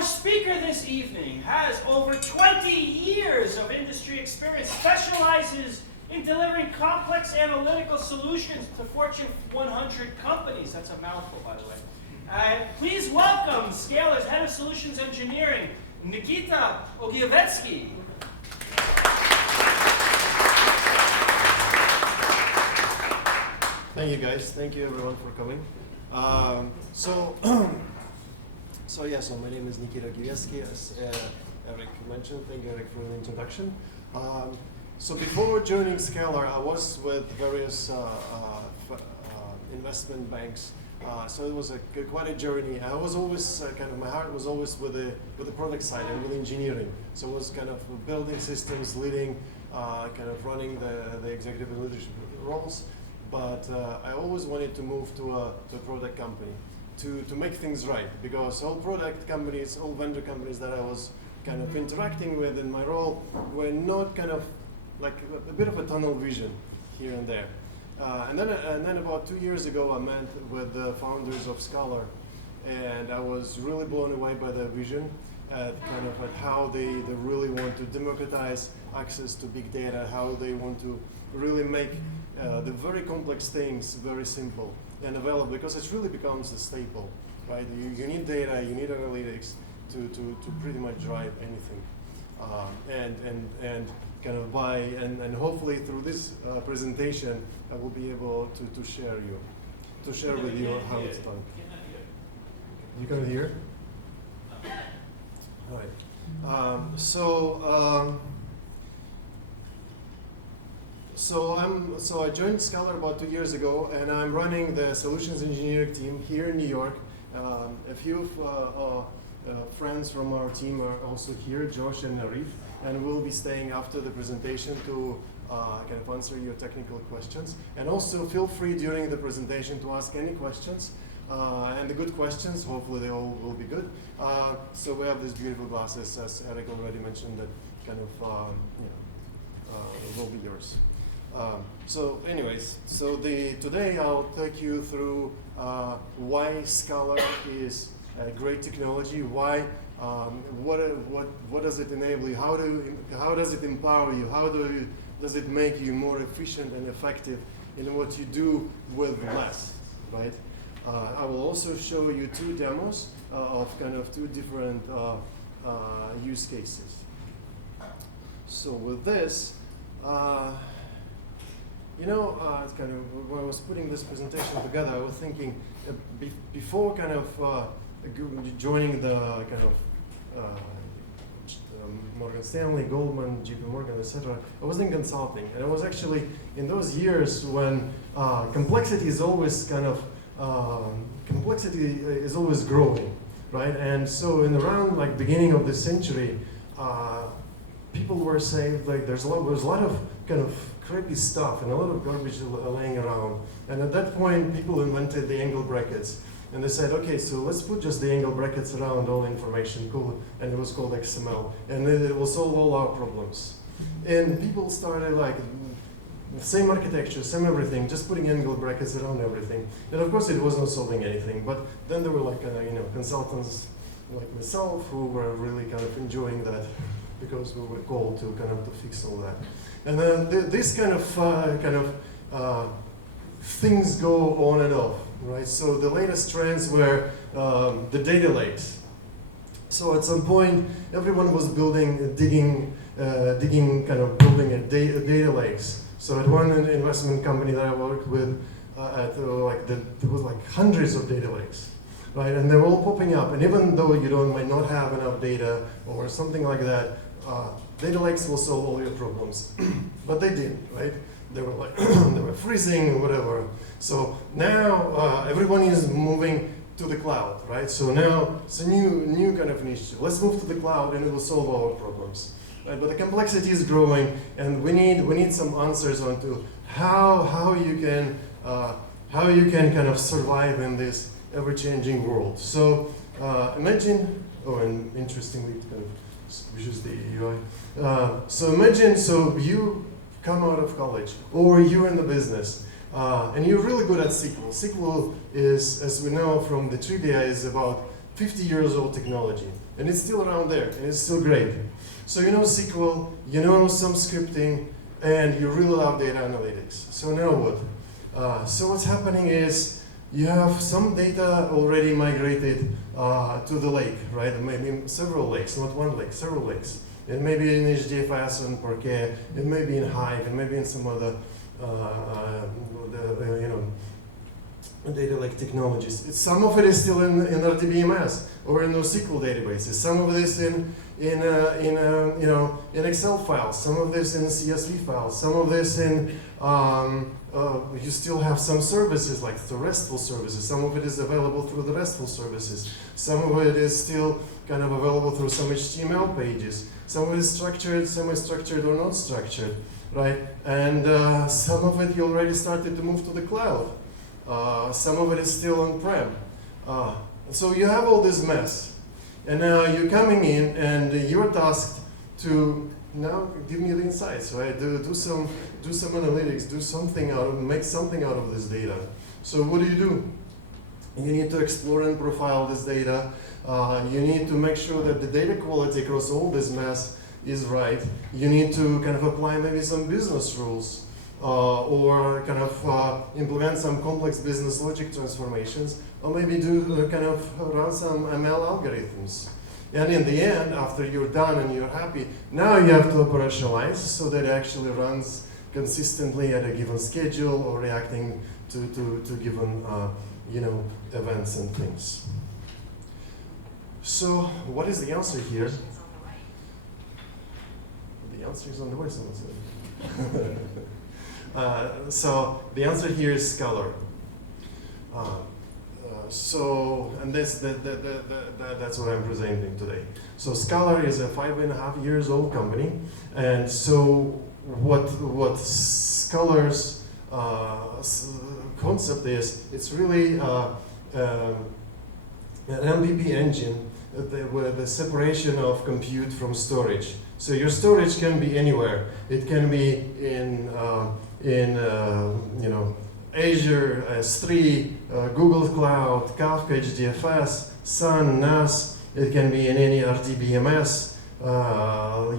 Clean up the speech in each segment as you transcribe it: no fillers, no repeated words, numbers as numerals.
Our speaker this evening has over 20 years of industry experience, specializes in delivering complex analytical solutions to Fortune 100 companies. That's a mouthful, by the way. Please welcome Skyler's Head of Solutions Engineering, Nikita Ogievetsky. Thank you, guys. Thank you, everyone, for coming. So my name is Nikita Ogievetsky, as Eric mentioned. Thank you, Eric, for the introduction. So before joining Xcalar, I was with various investment banks. So it was quite a journey. I was always my heart was always with the product side and with engineering. So it was kind of building systems, leading, running the executive and leadership roles. But I always wanted to move to a product company to make things right, because all product companies, all vendor companies that I was kind of interacting with in my role were not like a bit of a tunnel vision here and there. And then about 2 years ago, I met with the founders of Skyler, and I was really blown away by their vision, at how they really want to democratize access to big data, how they want to really make the very complex things very simple and available, because it really becomes a staple, right? You need data, you need analytics to pretty much drive anything, and hopefully through this presentation I will be able to share with you how it's done. You can hear? All right. So I joined Skyler about 2 years ago, and I'm running the solutions engineering team here in New York. A few friends from our team are also here, Josh and Arif, and we'll be staying after the presentation to answer your technical questions. And also feel free during the presentation to ask any questions, and the good questions, hopefully they all will be good. So we have these beautiful glasses, as Eric already mentioned, that will be yours. Today I'll take you through why Xcalar is a great technology, why, what does it enable you, how does it empower you, does it make you more efficient and effective in what you do with less, right? I will also show you 2 demos of 2 different use cases. So with this, when I was putting this presentation together, I was thinking before joining the Morgan Stanley, Goldman, JP Morgan, etc. I was in consulting, and I was actually in those years when complexity is always growing, right? And so in around beginning of the century, people were saying there's a lot of crappy stuff and a lot of garbage laying around. And at that point, people invented the angle brackets. And they said, okay, so let's put just the angle brackets around all information, and it was called XML. And it will solve all our problems. And people started same architecture, same everything, just putting angle brackets around everything. And of course, it was not solving anything. But then there were consultants like myself who were really enjoying that, because we were called to fix all that. And then this things go on and off, right? So the latest trends were the data lakes. So at some point, everyone was digging building a data lakes. So at one investment company that I worked with, there was hundreds of data lakes, right? And they were all popping up. And even though you might not have enough data or something like that, data lakes will solve all your problems. But they didn't, right? They were they were freezing or whatever. So now everyone is moving to the cloud, right? So now it's a new kind of niche. Let's move to the cloud and it will solve all our problems. Right? But the complexity is growing, and we need some answers onto how you can survive in this ever-changing world. So imagine, and interestingly, which is the UI. So imagine, you come out of college, or you're in the business, and you're really good at SQL. SQL is, as we know from the trivia, is about 50 years old technology, and it's still around there, and it's still great. So you know SQL, you know some scripting, and you really love data analytics. So now what? So what's happening is you have some data already migrated to the lake, right? Maybe several lakes, not one lake, several lakes. It may be in HDFS and Parquet, it may be in Hive, it may be in some other data lake technologies. Some of it is still in RDBMS or in NoSQL databases. Some of this in Excel files. Some of this in CSV files. Some of this in you still have some services like the RESTful services. Some of it is available through the RESTful services. Some of it is still kind of available through some HTML pages. Some of it is structured, semi-structured, or not structured, right? And some of it you already started to move to the cloud. Some of it is still on-prem. So you have all this mess. And now you're coming in and you're tasked to now give me the insights, right? Do some analytics, do something make something out of this data. So what do? You need to explore and profile this data. You need to make sure that the data quality across all this mess is right. You need to kind of apply maybe some business rules. Or kind of implement some complex business logic transformations, or maybe do kind of run some ML algorithms. And in the end, after you're done and you're happy, now you have to operationalize so that it actually runs consistently at a given schedule or reacting to given events and things. So what is the answer here? The answer is on the way, someone said. So the answer here is Skyler. And that's what I'm presenting today. So Skyler is a 5.5 years old company, and so what Skyler's concept is, it's really an MVP engine with the separation of compute from storage. So your storage can be anywhere. It can be in Azure S3, Google Cloud, Kafka HDFS, Sun, NAS. It can be in any RDBMS.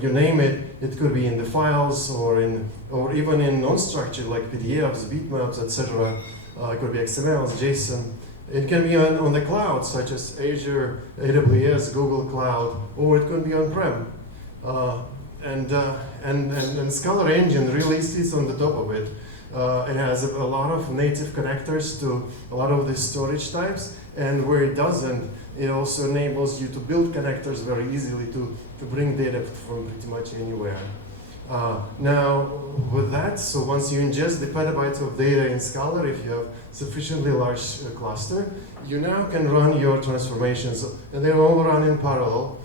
You name it. It could be in the files or even in non-structured like PDFs, bitmaps, etc. It could be XML, JSON. It can be on the cloud, such as Azure, AWS, Google Cloud, or it could be on-prem. And Xcalar engine really sits on the top of it. It has a lot of native connectors to a lot of these storage types, and where it doesn't, it also enables you to build connectors very easily to bring data from pretty much anywhere. Now, with that, so once you ingest the petabytes of data in Xcalar, if you have sufficiently large cluster, you now can run your transformations, and they all run in parallel.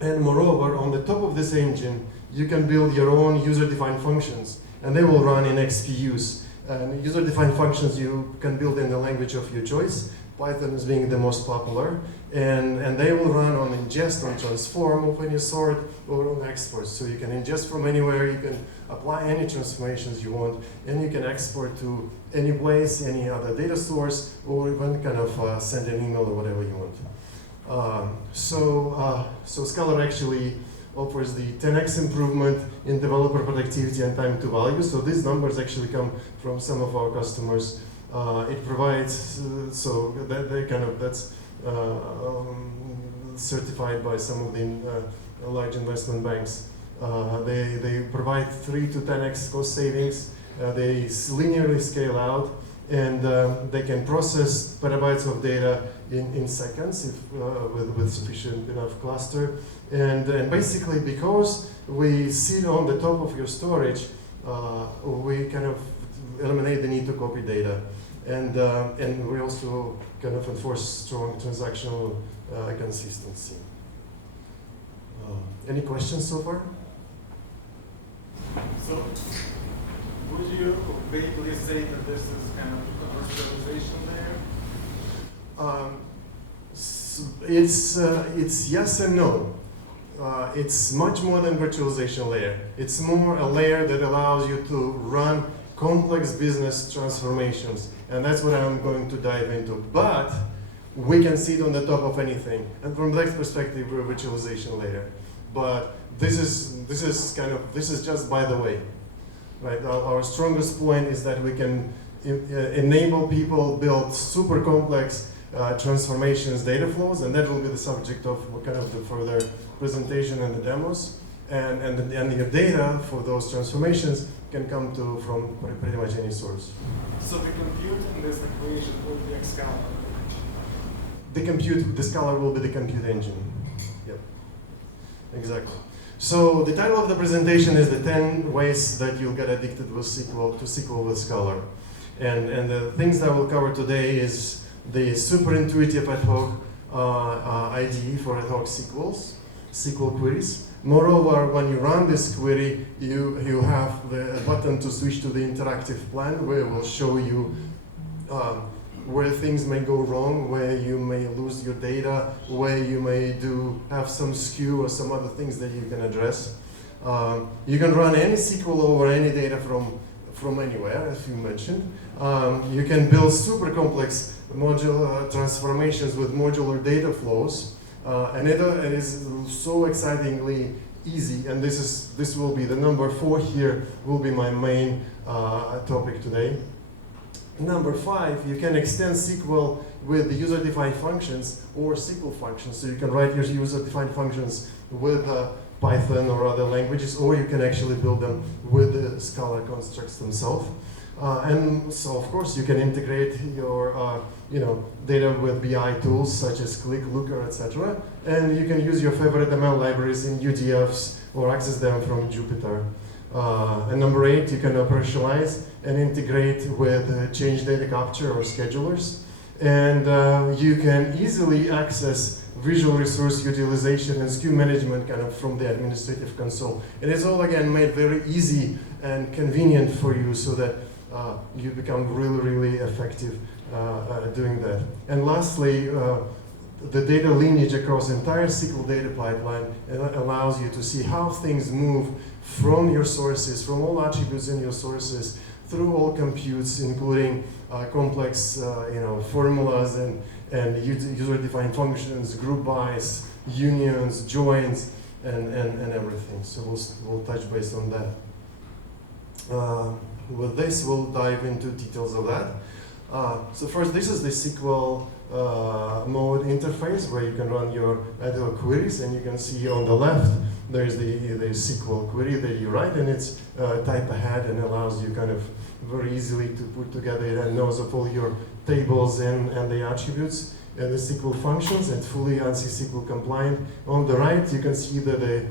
And moreover, on the top of this engine, you can build your own user-defined functions, and they will run in XPUs. And user-defined functions you can build in the language of your choice. Python is being the most popular, and they will run on ingest, on transform of any sort, or on export. So you can ingest from anywhere, you can apply any transformations you want, and you can export to any place, any other data source, or even kind of send an email or whatever you want. So Skyler actually offers the 10x improvement in developer productivity and time to value. So these numbers actually come from some of our customers. It provides, so that that's certified by some of the large investment banks. They provide 3 to 10x cost savings. They linearly scale out, and they can process petabytes of data in seconds if, with sufficient enough cluster. And basically, because we sit on the top of your storage, we kind of eliminate the need to copy data. And we also kind of enforce strong transactional consistency. Any questions so far? So, would you vaguely say that this is kind of commercialization layer? It's yes and no. It's much more than virtualization layer. It's more a layer that allows you to run complex business transformations, and that's what I'm going to dive into. But we can sit on the top of anything. And from that perspective, virtualization later. But this is just by the way, right? Our strongest point is that we can enable people build super complex transformations, data flows, and that will be the subject of kind of the further presentation and the demos. And your data for those transformations can come from pretty much any source. So the compute in this equation will be Xcalar. The Skyler will be the compute engine. Yep, exactly. So the title of the presentation is the 10 ways that you'll get addicted with SQL to SQL with Skyler. And the things that we'll cover today is the super intuitive ad hoc IDE for ad hoc SQL queries. Moreover, when you run this query, you have the button to switch to the interactive plan where it will show you where things may go wrong, where you may lose your data, where you may have some skew or some other things that you can address. You can run any SQL over any data from anywhere, as you mentioned. You can build super complex modular transformations with modular data flows. And it is so excitingly easy, and this will be the number 4 here, will be my main topic today. Number 5, you can extend SQL with user-defined functions or SQL functions. So you can write your user-defined functions with Python or other languages, or you can actually build them with the Xcalar constructs themselves. And so, of course, you can integrate your data with BI tools such as Qlik, Looker, etc. And you can use your favorite ML libraries in UDFs or access them from Jupyter. And number 8, you can operationalize and integrate with change data capture or schedulers. And you can easily access visual resource utilization and SKU management kind of from the administrative console. It is all, again, made very easy and convenient for you so that you become really, really effective doing that. And lastly, the data lineage across the entire SQL data pipeline allows you to see how things move from your sources, from all attributes in your sources, through all computes, including complex formulas and user-defined functions, group bys, unions, joins, and everything. So we'll touch base on that. With this, we'll dive into details of that. So first, this is the SQL mode interface where you can run your ad hoc queries, and you can see on the left there's the SQL query that you write, and it's type ahead and allows you kind of very easily to put together it and knows of all your tables and the attributes and the SQL functions and fully ANSI SQL compliant. On the right, you can see the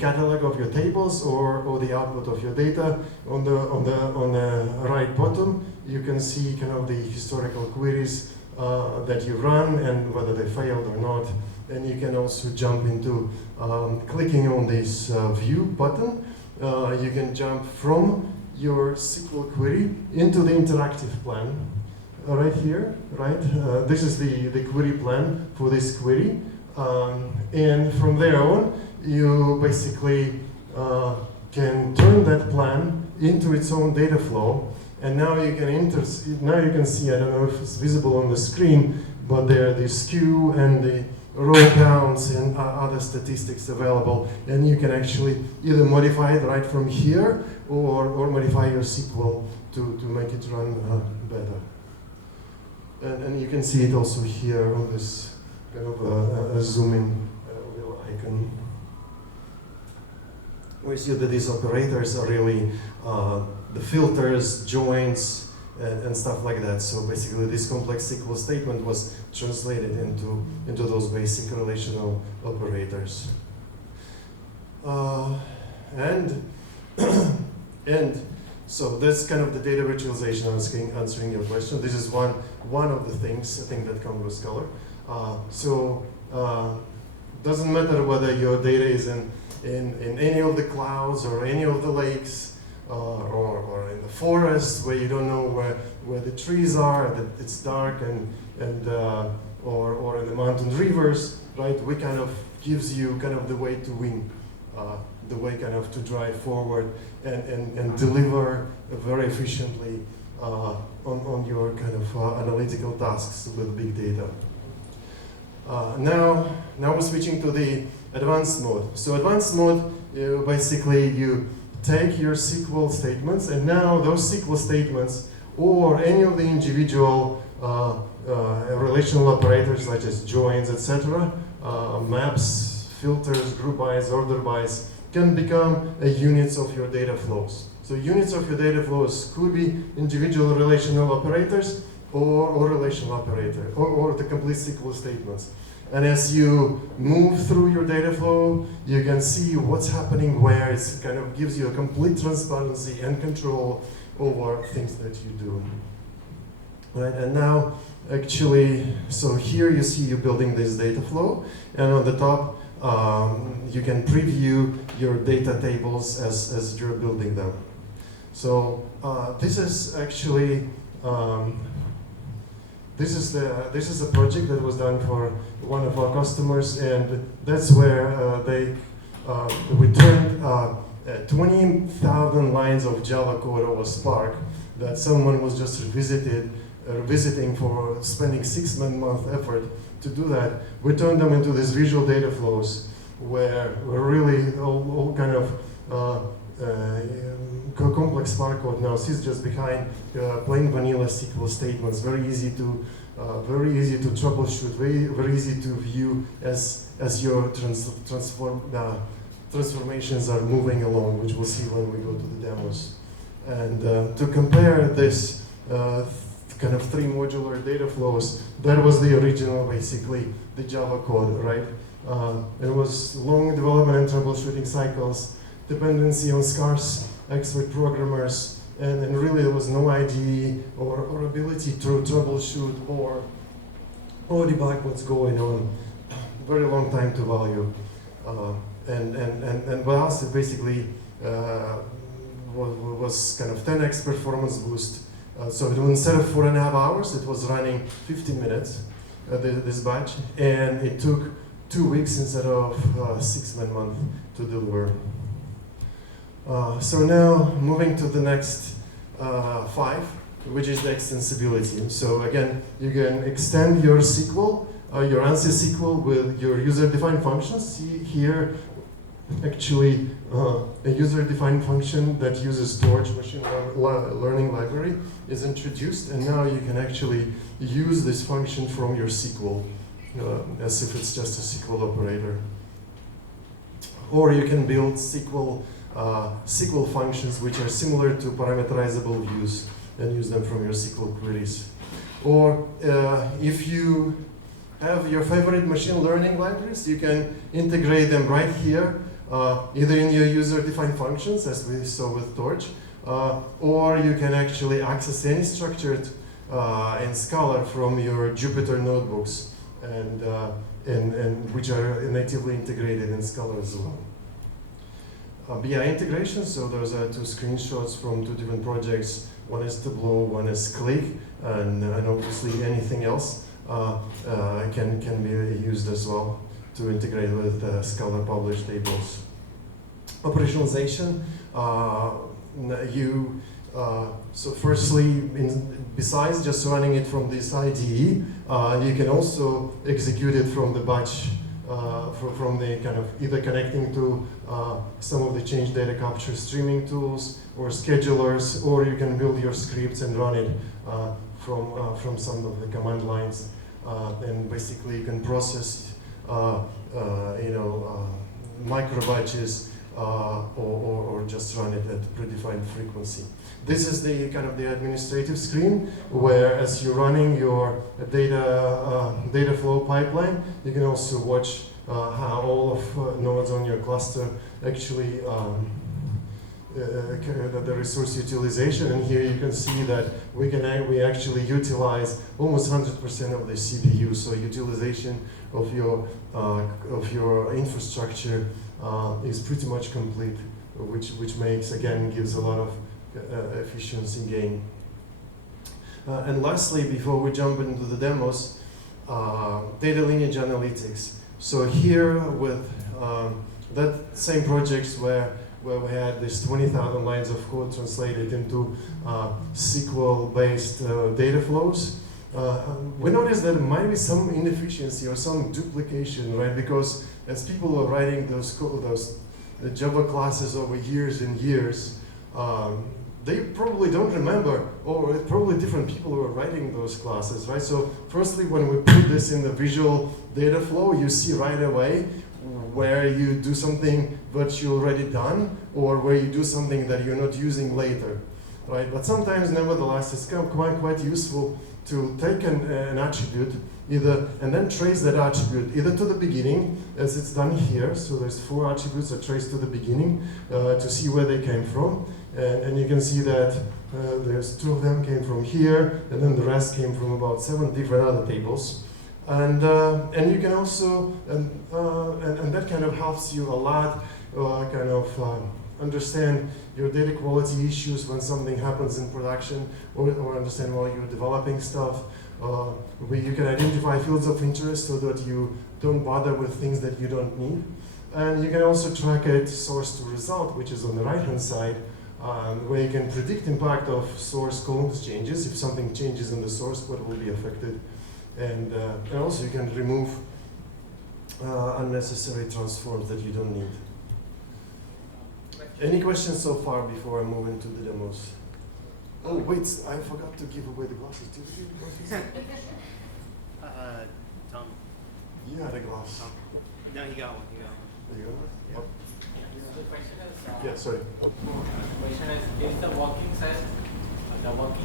catalog of your tables or the output of your data. On the right bottom, you can see kind of the historical queries that you run and whether they failed or not. And you can also jump into clicking on this view button. You can jump from your SQL query into the interactive plan. Right here, right? This is the query plan for this query. And from there on, you basically can turn that plan into its own data flow. And now you can see, I don't know if it's visible on the screen, but there are the skew and the row counts and other statistics available. And you can actually either modify it right from here or modify your SQL to make it run better. And you can see it also here on this kind of a zoom-in little icon. We see that these operators are really the filters, joins, and stuff like that. So basically, this complex SQL statement was translated into those basic relational operators. And so that's kind of the data virtualization, answering your question. This is one of the things I think that comes with Skyler. Doesn't matter whether your data is in any of the clouds or any of the lakes or in the forest where you don't know where the trees are, that it's dark or in the mountain rivers, right? We kind of gives you kind of the way to win. The way kind of to drive forward and deliver very efficiently on your kind of analytical tasks with big data. Now we're switching to the advanced mode. So advanced mode, basically you take your SQL statements, and now those SQL statements or any of the individual relational operators such as joins, etc., maps, filters, group bys, order bys, can become units of your data flows. So units of your data flows could be individual relational operators or relational operator, or the complete SQL statements. And as you move through your data flow, you can see what's happening where. It kind of gives you a complete transparency and control over things that you do. Right, and now, actually, so here you see you building this data flow, and on the top, you can preview your data tables as you're building them. So this is actually this is a project that was done for one of our customers, and that's where we turned 20,000 lines of Java code over Spark that someone was just revisiting for spending 6 month effort to do that. We turned them into these visual data flows where we're really all kind of complex Spark code now sits just behind plain vanilla SQL statements. Very easy to troubleshoot. Very easy to view as your transformations are moving along, which we'll see when we go to the demos. And to compare this kind of 3 modular data flows, that was the original, basically the Java code, right? It was long development and troubleshooting cycles, dependency on scarce expert programmers, and really there was no IDE or ability to troubleshoot or debug what's going on. Very long time to value. And for us, it basically was kind of 10x performance boost. So instead of 4.5 hours, it was running 15 minutes, this batch, and it took 2 weeks instead of 6 months to deliver. So now moving to the next 5, which is the extensibility. So again, you can extend your SQL, your ANSI SQL with your user-defined functions. See here, actually, a user-defined function that uses storage machine learning library is introduced, and now you can actually use this function from your SQL as if it's just a SQL operator. Or you can build SQL functions which are similar to parameterizable views and use them from your SQL queries. Or if you have your favorite machine learning libraries, you can integrate them right here, either in your user-defined functions, as we saw with Torch, or you can actually access any structured in Xcalar from your Jupyter notebooks, and which are natively integrated in Xcalar as well. BI integration, so those are 2 screenshots from 2 different projects. One is Tableau, one is Click, and obviously anything else can be used as well to integrate with Skyler published tables. Operationalization, so firstly, besides just running it from this IDE, you can also execute it from the batch, from the kind of either connecting to some of the change data capture streaming tools or schedulers, or you can build your scripts and run it from some of the command lines, and basically you can process micro batches or just run it at predefined frequency. This is the kind of the administrative screen where, as you're running your data flow pipeline, you can also watch how all of nodes on your cluster actually the resource utilization. And here you can see that we actually utilize almost 100% of the CPU. So utilization of your infrastructure is pretty much complete, which gives a lot of efficiency gain. And lastly, before we jump into the demos, data lineage analytics. So here with that same projects where where we had this 20,000 lines of code translated into SQL-based data flows. We noticed that there might be some inefficiency or some duplication, right? Because as people are writing those Java classes over years and years, they probably don't remember, or it's probably different people who are writing those classes, right? So firstly, when we put this in the visual data flow, you see right away where you do something that you already done, or where you do something that you're not using later, right? But sometimes, nevertheless, it's quite useful to take an attribute, and then trace that attribute either to the beginning, as it's done here. So there's 4 attributes that trace to the beginning to see where they came from. And you can see that there's 2 of them came from here, and then the rest came from about 7 different other tables. And you can also, and that kind of helps you a lot, understand your data quality issues when something happens in production, or understand while you're developing stuff. Where you can identify fields of interest so that you don't bother with things that you don't need. And you can also track it source to result, which is on the right-hand side, where you can predict impact of source columns changes. If something changes in the source, what will be affected. And also you can remove unnecessary transforms that you don't need. Any questions so far before I move into the demos? Oh wait, I forgot to give away the glasses. Did you give the glasses? Tom. You had a glass. No, he got one. There you go. Yeah. Oh. So the question is, Yeah, sorry. question is the working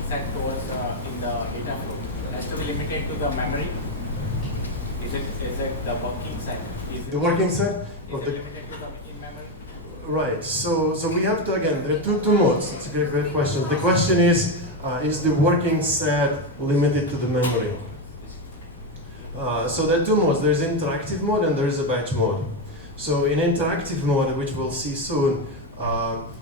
set towards in the data flow has to be limited to the memory? Is it the working set? The working set? Is it limited to the in memory? Right. So we have to, again, there are two modes. It's a great question. The question is the working set limited to the memory? So there are 2 modes. There's interactive mode and there is a batch mode. So in interactive mode, which we'll see soon,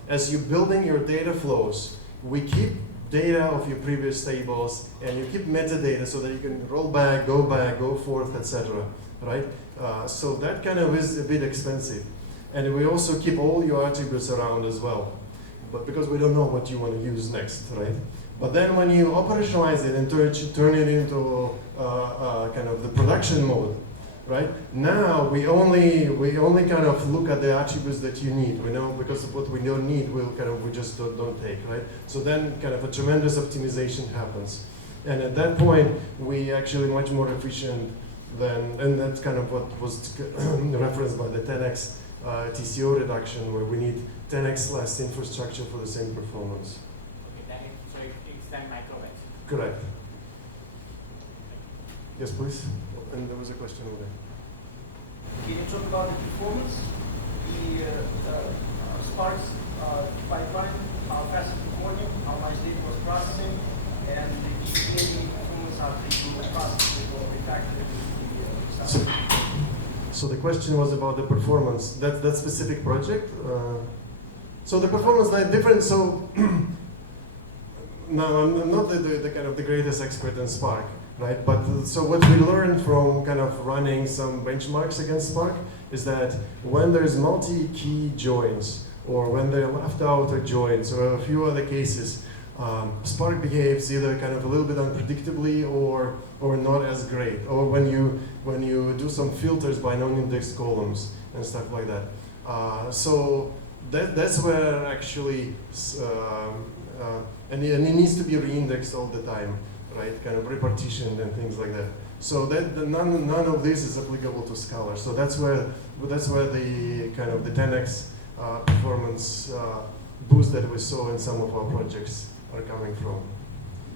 as you're building your data flows, we keep data of your previous tables, and you keep metadata so that you can roll back, go forth, etc. Right? So that kind of is a bit expensive. And we also keep all your attributes around as well, but because we don't know what you want to use next, right? But then when you operationalize it and turn it into kind of the production mode, right? Now we only kind of look at the attributes that you need. We know, because of what we don't need, we just don't take, right? So then kind of a tremendous optimization happens, and at that point we actually much more efficient than, and that's kind of what was referenced by the 10x TCO reduction, where we need 10x less infrastructure for the same performance. Okay, so it's 10 microbytes. Correct. Yes, please. And there was a question over there. Can you talk about the performance, the Spark's pipeline, how fast it's recording, how much data was processing, and the daily performance after you process it or refactor it into the So the question was about the performance. That specific project. So the performance like different. So now I'm not the kind of the greatest expert in Spark, right? But so what we learned from kind of running some benchmarks against Spark is that when there's multi-key joins, or when they're left out of joins, or a few other cases, Spark behaves either kind of a little bit unpredictably or not as great, or when you do some filters by non-indexed columns and stuff like that. So that's where actually, and it needs to be re-indexed all the time, right? Kind of repartitioned and things like that. So none of this is applicable to Xcalar. So that's where the kind of the 10x performance boost that we saw in some of our projects are coming from.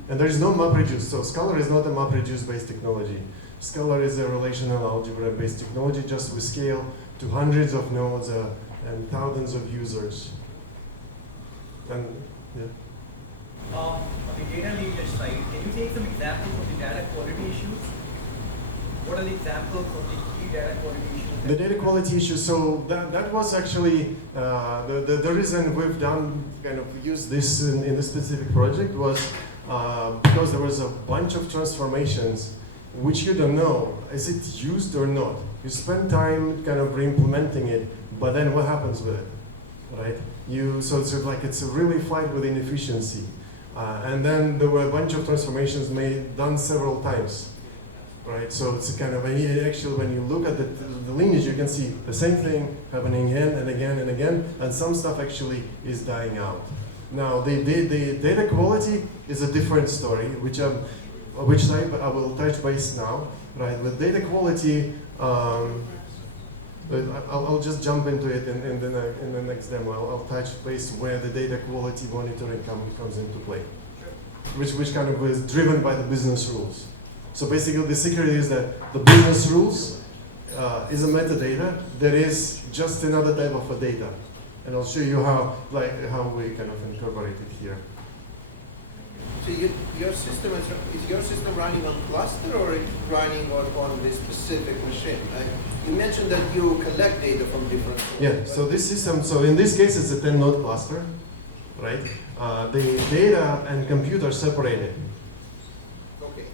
And there is no MapReduce. So Skyler is not a MapReduce based technology. Skyler is a relational algebra based technology, just with scale to hundreds of nodes and thousands of users. And yeah. On the data lineage side, can you take some examples of the data quality issues? What are the examples of the key data quality issues? The data quality issue, so that was actually the reason we've used this in this specific project was because there was a bunch of transformations which you don't know, is it used or not? You spend time kind of re-implementing it, but then what happens with it, right? So it's like it's a really fight with inefficiency. And then there were a bunch of transformations done several times, right? So it's kind of, actually when you look at the lineage, you can see the same thing happening again and again and again, and some stuff actually is dying out. Now, the data quality is a different story, which type I will touch base now, right? With data quality, I'll just jump into it in the next demo. I'll touch base where the data quality monitoring comes into play, which kind of is driven by the business rules. So basically, the secret is that the business rules is a metadata that is just another type of a data, and I'll show you how we kind of incorporate it here. So your system is your system running on cluster or it's running on this specific machine? You mentioned that you collect data from different sources. Yeah. So this system. So in this case, it's a 10-node cluster, right? The data and compute are separated. Okay.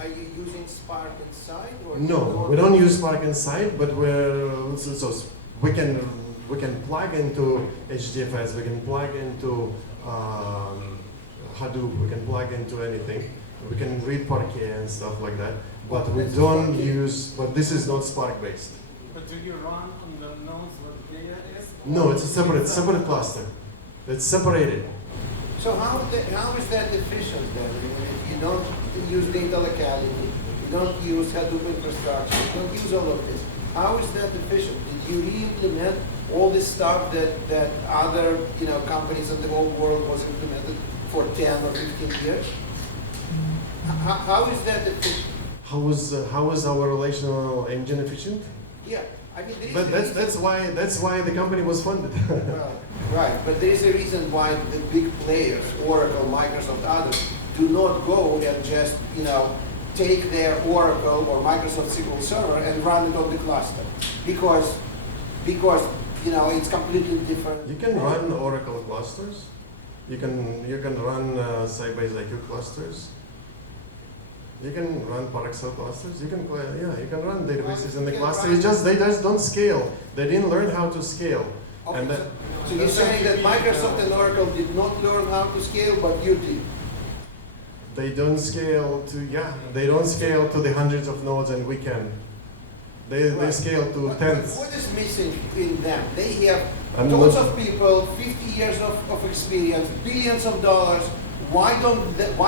Are you using Spark inside? Or No, we don't use Spark inside, but we can plug into HDFS. We can plug into Hadoop, we can plug into anything. We can read Parquet and stuff like that, but we don't use, but this is not Spark based. But do you run on the nodes where the data is? No, it's a separate cluster. It's separated. So how is that efficient then? If you don't use data locality, you don't use Hadoop infrastructure, you don't use all of this, how is that efficient? Did you re-implement all this stuff that other companies in the whole world was implemented for 10 or 15 years? How is that efficient? How is our relational engine efficient? Yeah, I mean, But that's why the company was funded. Right, but there is a reason why the big players, Oracle, Microsoft, others, do not go and just take their Oracle or Microsoft SQL Server and run it on the cluster, because it's completely different. You can run Oracle clusters. You can run Sybase IQ clusters. You can run Parexel clusters. You can run databases in the cluster. It's just they just don't scale. They didn't learn how to scale. Okay, And so you're saying that Microsoft and Oracle did not learn how to scale, but you did? they don't scale to the hundreds of nodes, and we can. They scale to tens. What is missing in them? They have I'm tons not- of people, 50 years of experience, billions of dollars. Why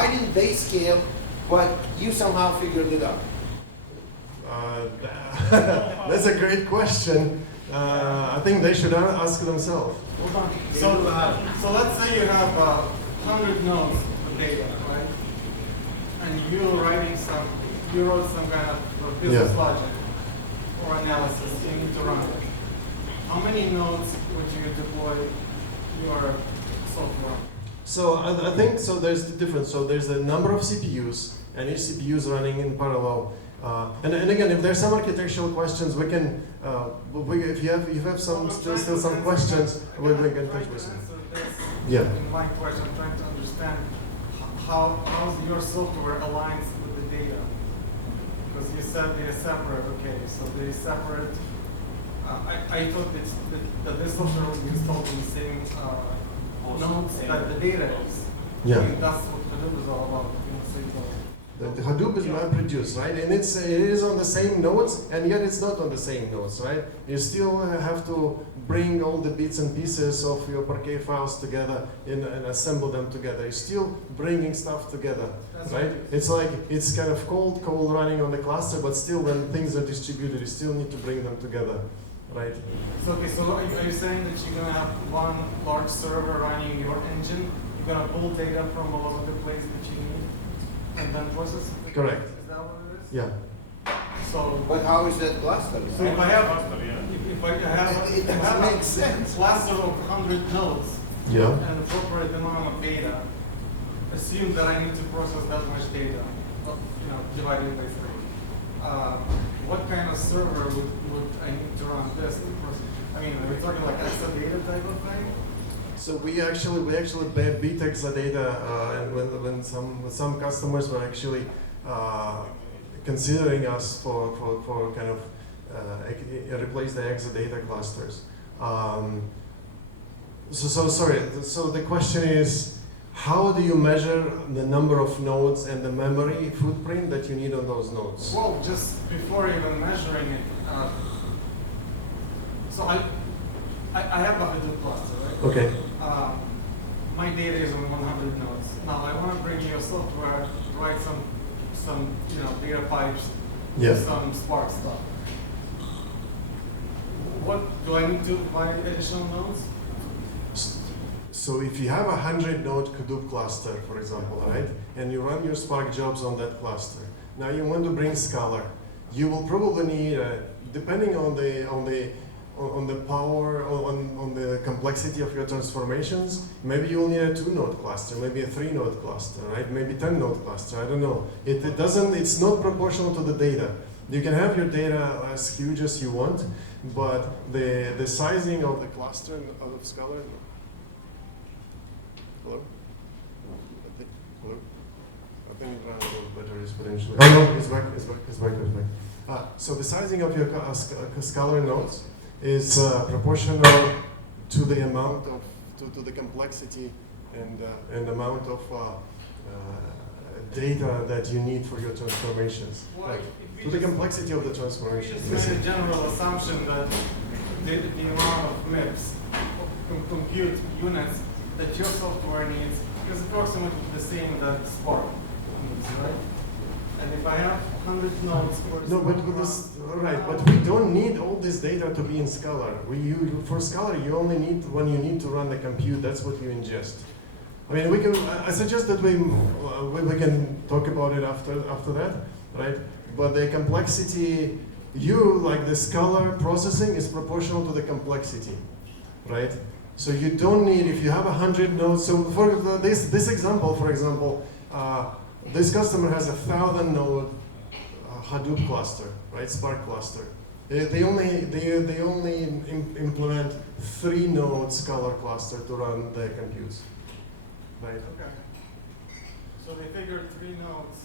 didn't they scale, but you somehow figured it out? That's a great question. I think they should ask themselves. Hold on. So let's say you have 100 nodes of data, right? And you wrote some kind of business Yeah. logic or analysis you need to run it. How many nodes would you deploy your software? So I think so. There's the difference. So there's a number of CPUs, and each CPU is running in parallel. And again, if there's some architectural questions, we can. If you have still some questions, we can touch base. Yeah. In my question, I'm trying to understand how your software aligns with the data. Because you said they're separate. Okay, so they're separate. I thought that this software would be installed in the same nodes that the data is. Yeah. I mean, that's what Hadoop is all about. The Hadoop is MapReduce, right? And it is on the same nodes, and yet it's not on the same nodes, right? You still have to bring all the bits and pieces of your Parquet files together and assemble them together. You're still bringing stuff together, right? It's like, it's kind of cold running on the cluster, but still when things are distributed, you still need to bring them together, right? So, okay, so are you saying that you're going to have one large server running your engine? You're going to pull data from all over the place that you need? And then process it? Correct. Is that what it is? Yeah. So, But how is that cluster? so if I have, if I have, It doesn't make a sense. cluster of 100 nodes Yeah. and appropriate amount of data, assume that I need to process that much data, divided by 3. What kind of server would I need to run this to process? I mean, are we talking like Exadata type of thing? So we actually beat Exadata, and when some customers were actually considering us for kind of replace the Exadata clusters. So sorry. So the question is, how do you measure the number of nodes and the memory footprint that you need on those nodes? Well, just before even measuring it, so I have a Hadoop cluster, right? Okay. My data is on 100 nodes. Now I want to bring your software to write some data pipes, Yeah. some Spark stuff. What do I need to buy additional nodes? So if you have a 100-node Hadoop cluster, for example, right, and you run your Spark jobs on that cluster, now you want to bring Xcalar, you will probably need, depending on the power, on the complexity of your transformations, maybe you will need a 2-node cluster, maybe a 3-node cluster, right? Maybe 10-node cluster. I don't know. It's not proportional to the data. You can have your data as huge as you want, but the sizing of the cluster of Skyler. Hello? Hello? I think batteries potentially. Oh no, it's back. So the sizing of your Skyler nodes is proportional to the amount of to the complexity and amount of data that you need for your transformations. Well, Like, if to we the just- complexity of the We transformation. just made a general assumption that the amount of MIPS, compute units that your software needs is approximately the same that Spark needs, right? And if I have 100 nodes for No, but with this, all right, but we don't need all this data to be in Xcalar. For Xcalar, you only need when you need to run the compute. That's what you ingest. I mean, we can. I suggest that we can talk about it after that, right? But the complexity, like the Xcalar processing is proportional to the complexity, right? So you don't need, if you have 100 nodes. So for this example, for example, this customer has 1,000-node Hadoop cluster, right? Spark cluster. They only implement 3-node Xcalar cluster to run their computes, right? Okay. So they figured 3 nodes.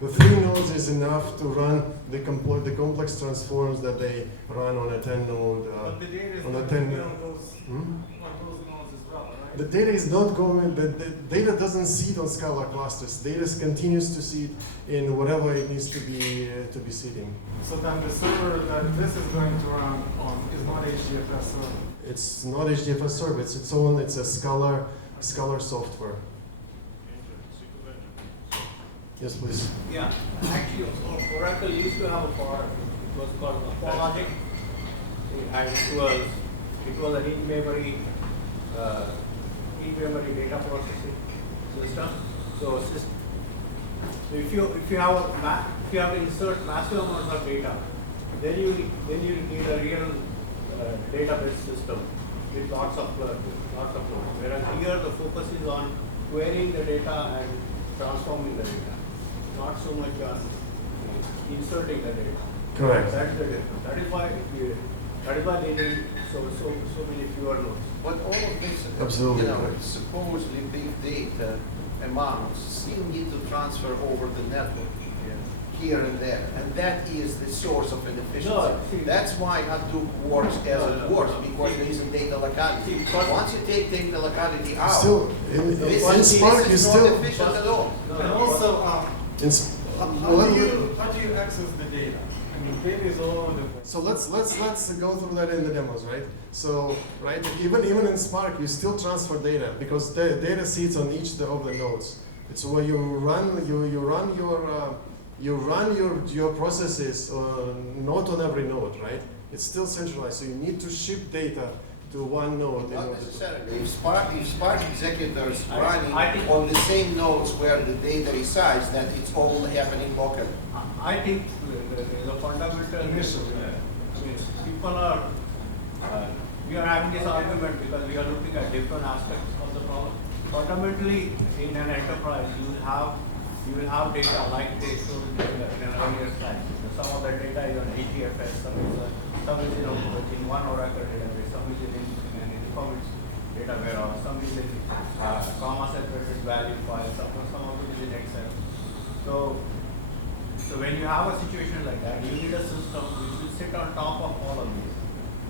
The 3 nodes is enough to run the complex transforms that they run on a 10-node. But the data is on a going 10 to be on those nodes as well, right? The data is not going. The data doesn't sit on Scala clusters. Data continues to sit in whatever it needs to be sitting. So then the server that this is going to run on is not HDFS server. It's not HDFS server. It's its own. It's a Skyler software. Yes, please. Yeah, actually, Oracle used to have a product. It was called Apologic. And it was an in-memory data processing system. So if you have to insert massive amounts of data, then you need a real database system with lots of nodes. Whereas here the focus is on querying the data and transforming the data, not so much on inserting the data. Correct. That's the difference. That is why they need so many fewer nodes. But all of this, Absolutely. supposedly big data amounts still need to transfer over the network here and there, and that is the source of inefficiency. No, see- That's why Hadoop works as it works, because there isn't data locality. See, because- Once you take data locality out, Still, in this Spark, you is not still. efficient at all. And also, how do you access the data? I mean, data is all over the place. So let's go through that in the demos, right? So right, even in Spark, you still transfer data because the data sits on each of the nodes. It's where you run your processes not on every node, right? It's still centralized, so you need to ship data to one node. in Not order to- necessarily. If Spark executors running I think- on the same nodes where the data resides, then it's all happening locally. I think the fundamental Initially. I mean, people are. We are having this argument because we are looking at different aspects of the problem. Fundamentally, in an enterprise, you will have data like they showed in an earlier slide. Some of the data is on HDFS, some is in one Oracle database, some is in an Informatics data warehouse, some is in comma separated value file, some of it is in Excel. So when you have a situation like that, you need a system which will sit on top of all of these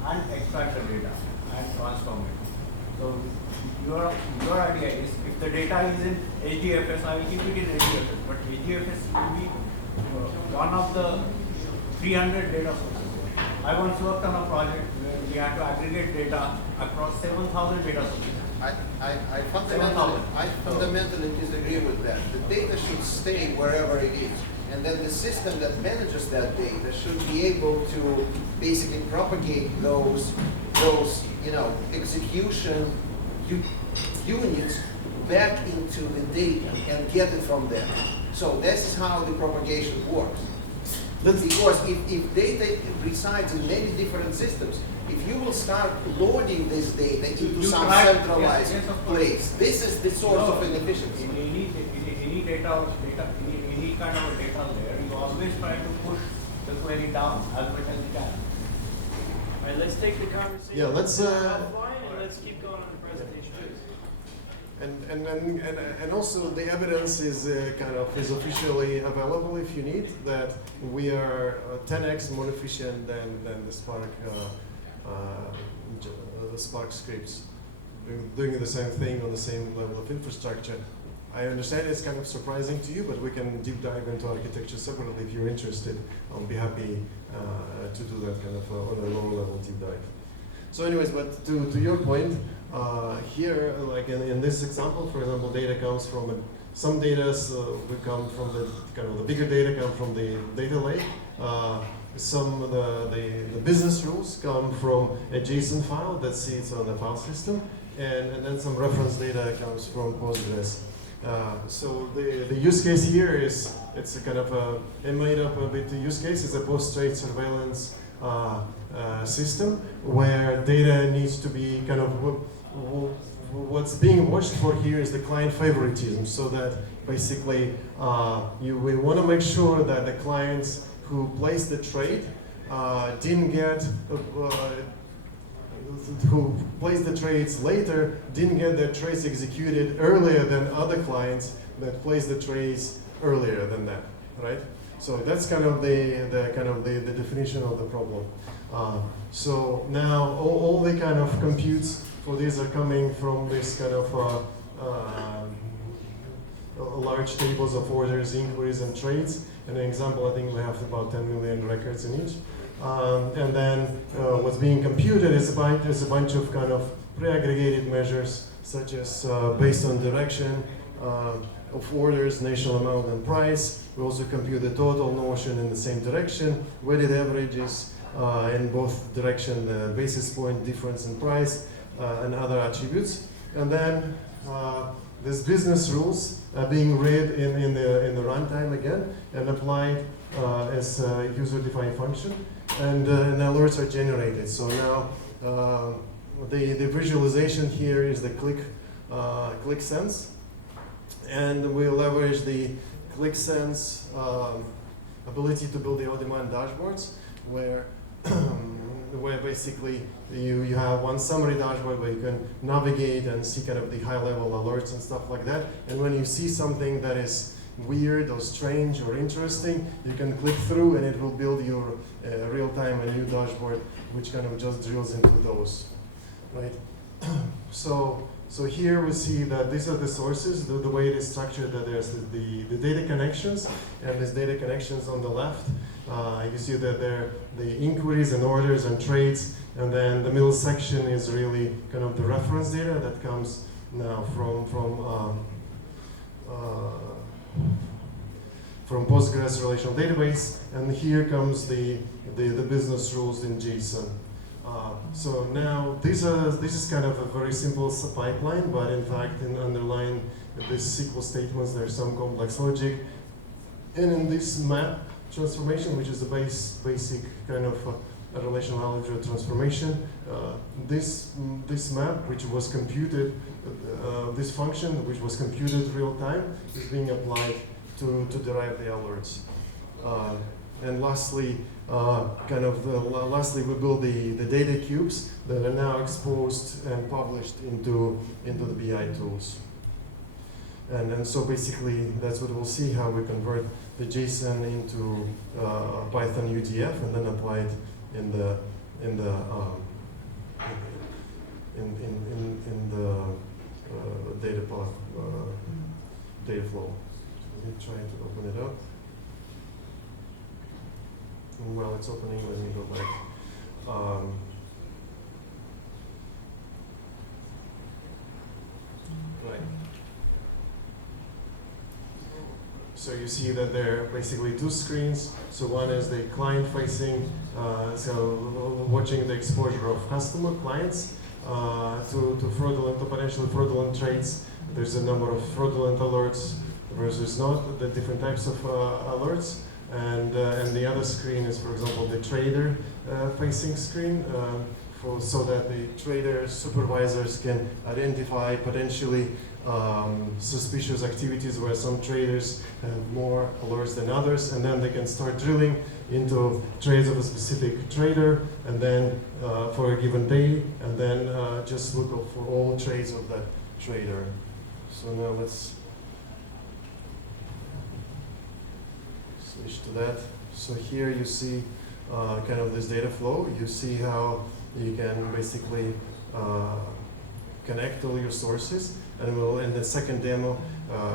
and extract the data and transform it. So your idea is if the data is in HDFS, I will keep it in HDFS. But HDFS will be one of the 300 data sources. I once worked on a project where we had to aggregate data across 7,000 data sources. I fundamentally disagree with that. The data should stay wherever it is. And then the system that manages that data should be able to basically propagate those execution units back into the data and get it from there. So this is how the propagation works. Because if data resides in many different systems, if you will start loading this data into some centralized place, this is the source of inefficiency. In any data, any kind of a data layer, you always try to push the query down as much as you can. All right, let's take the conversation let's, offline and let's keep going on the presentation. And also the evidence is is officially available if you need that we are 10x more efficient than the Spark scripts, doing the same thing on the same level of infrastructure. I understand it's kind of surprising to you, but we can deep dive into architecture separately if you're interested. I'll be happy to do that kind of on a lower level deep dive. So anyways, but to your point, here, like in this example, for example, data comes from some data we come from the bigger data come from the data lake. Some of the business rules come from a JSON file that sits on the file system, and then some reference data comes from Postgres. So the use case here is it's a kind of a made up a bit use case. It's a post-trade surveillance system where data needs to be kind of what's being watched for here is the client favoritism, so that basically we want to make sure that the clients who placed the trade who placed the trades later didn't get their trades executed earlier than other clients that placed the trades earlier than that, right? So that's kind of the definition of the problem. So now all the kind of computes for these are coming from this kind of large tables of orders, inquiries, and trades. And an example, I think we have about 10 million records in each. And then what's being computed is a bunch of kind of pre-aggregated measures, such as based on direction of orders, national amount, and price. We also compute the total notion in the same direction, weighted averages in both direction, the basis point difference in price, and other attributes. And then these business rules are being read in the runtime again and applied as a user-defined function, and alerts are generated. So now the visualization here is the click sense, and we leverage the click sense ability to build the on-demand dashboards where basically you have one summary dashboard where you can navigate and see kind of the high-level alerts and stuff like that. And when you see something that is weird or strange or interesting, you can click through and it will build your real-time a new dashboard, which kind of just drills into those, right? So here we see that these are the sources, the way it is structured, that there's the data connections, and these data connections on the left. You see that they're the inquiries and orders and trades, and then the middle section is really kind of the reference data that comes now from Postgres relational database, and here comes the business rules in JSON. So now this is kind of a very simple pipeline, but in fact, in underlying these SQL statements, there's some complex logic. And in this map transformation, which is the basic kind of a relational algebra transformation, this map, which was computed, this function, which was computed real time, is being applied to derive the alerts. And lastly, lastly, we build the data cubes that are now exposed and published into the BI tools. And so basically, that's what we'll see, how we convert the JSON into Python UDF and then apply it in in the data path, data flow. Let me try to open it up. And while it's opening, let me go back. Right. So you see that there are basically two screens. So one is the client-facing, so watching the exposure of customer clients to fraudulent, to potentially fraudulent trades. There's a number of fraudulent alerts versus not, the different types of alerts. And the other screen is, for example, the trader facing screen, so that the trader supervisors can identify potentially suspicious activities where some traders have more alerts than others, and then they can start drilling into trades of a specific trader, and then for a given day, and then just look up for all trades of that trader. So now let's switch to that. So here you see kind of this data flow. You see how you can basically connect all your sources, and we'll, in the second demo,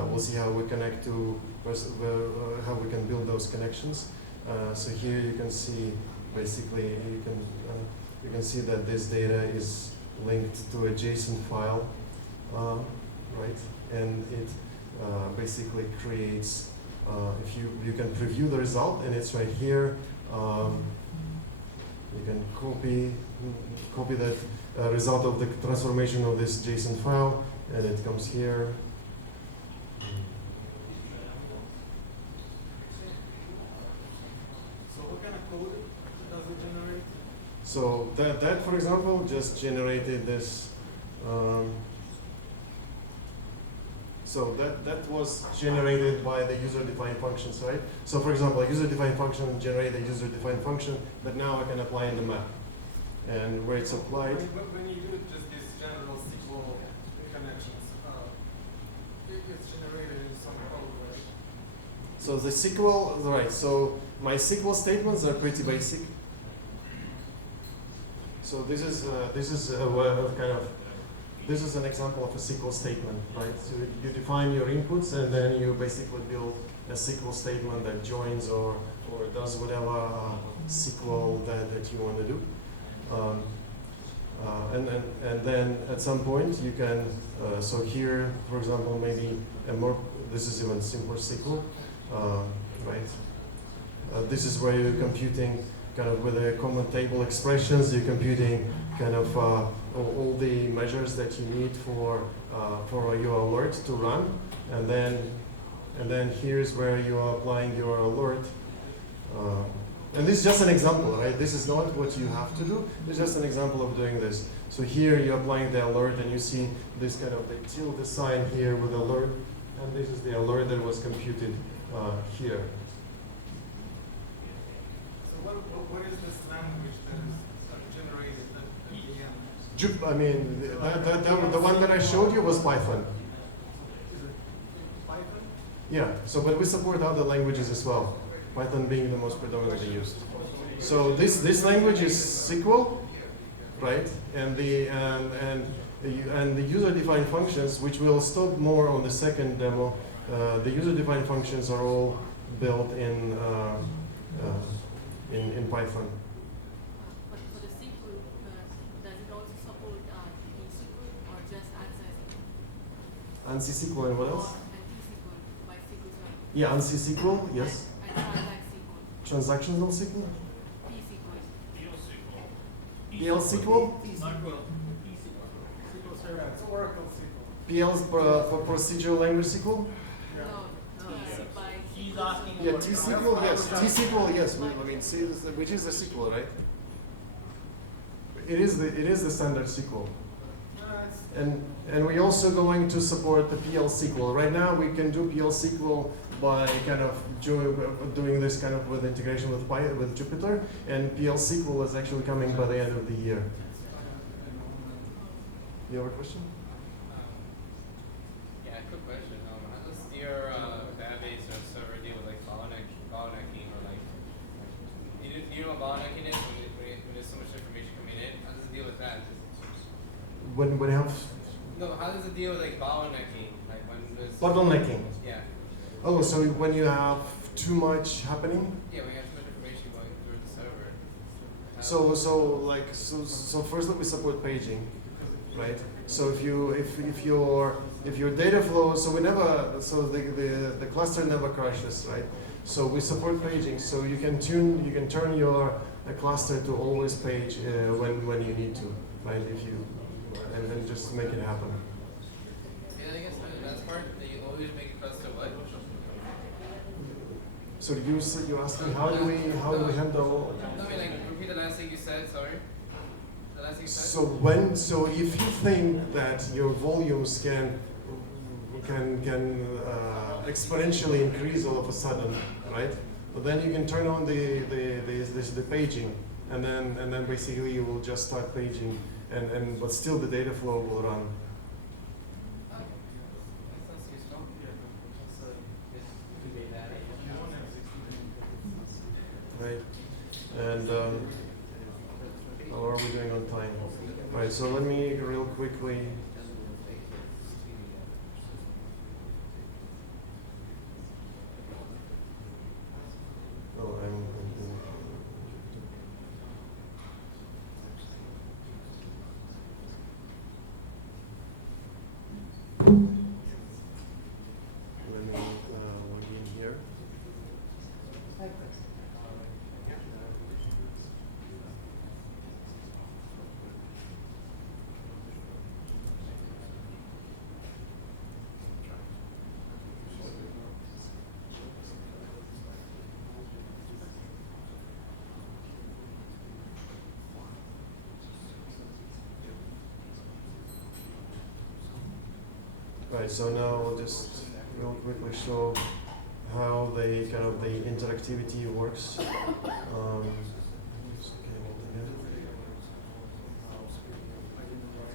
we'll see how we connect to, how we can build those connections. So here you can see, basically, you can see that this data is linked to a JSON file, right? And it basically creates, if you can preview the result, and it's right here. You can copy that result of the transformation of this JSON file, and it comes here. So what kind of code does it generate? So that for example, just generated this. So that was generated by the user-defined functions, right? So for example, a user-defined function generated a user-defined function that now I can apply in the map. And where it's applied. When you do just these general SQL connections, it's generated in some code, right? So the SQL, right, so my SQL statements are pretty basic. So this is a way of kind of, this is an example of a SQL statement, right? So you define your inputs, and then you basically build a SQL statement that joins or does whatever SQL that you want to do. And then at some point you can, so here, for example, maybe this is even simpler SQL, right? This is where you're computing kind of with the common table expressions, you're computing kind of all the measures that you need for your alert to run, and then here's where you are applying your alert. And this is just an example, right? This is not what you have to do. It's just an example of doing this. So here you're applying the alert, and you see this kind of the tilde sign here with alert, and this is the alert that was computed here. So what is this language that is generated at the end? I mean, the one that I showed you was Python. Is it Python? Yeah. So, but we support other languages as well. Python being the most predominantly used. So this language is SQL, right? And the user-defined functions, which we'll stop more on the second demo. The user-defined functions are all built in Python. But for the SQL, does it also support T-SQL or just ANSI SQL? ANSI SQL and what else? And T-SQL by SQL Server. Yeah, ANSI SQL, yes. And Transact SQL. Transactional SQL? T-SQL. PL SQL? SQL Server, it's Oracle SQL. PL for procedural language SQL? No, by He's SQL asking Server. Yeah, T-SQL, yes. T-SQL, yes. I mean, see, which is the SQL, right? It is the standard SQL. And we're also going to support the PL SQL. Right now, we can do PL SQL by kind of doing this kind of with integration with Jupyter, and PL SQL is actually coming by the end of the year. You have a question? Yeah, quick question. How does your database or server deal with like bottlenecking or like, you know what bottlenecking is when there's so much information coming in? How does it deal with that? when you have No, how does it deal with like bottlenecking? Like when there's bottlenecking. Yeah. Oh, so when you have too much happening. Yeah, we have too much information going through the server. So first we support paging, right? So if your data flow, so the cluster never crashes, right? So we support paging, so you can turn your cluster to always page when you need to, right? And then just make it happen. Yeah, I guess the last part that you always make a cluster what? So you're asking how do we handle? No, I mean like repeat the last thing you said. Sorry. The last thing you said. So if you think that your volumes can exponentially increase all of a sudden, right? But then you can turn on the paging, and then basically you will just start paging, but still the data flow will run. Okay. That sounds useful. Right, and how are we doing on time? Right, so let me real quickly. Oh, let me log in here. Right, so now I'll just real quickly show how the interactivity works.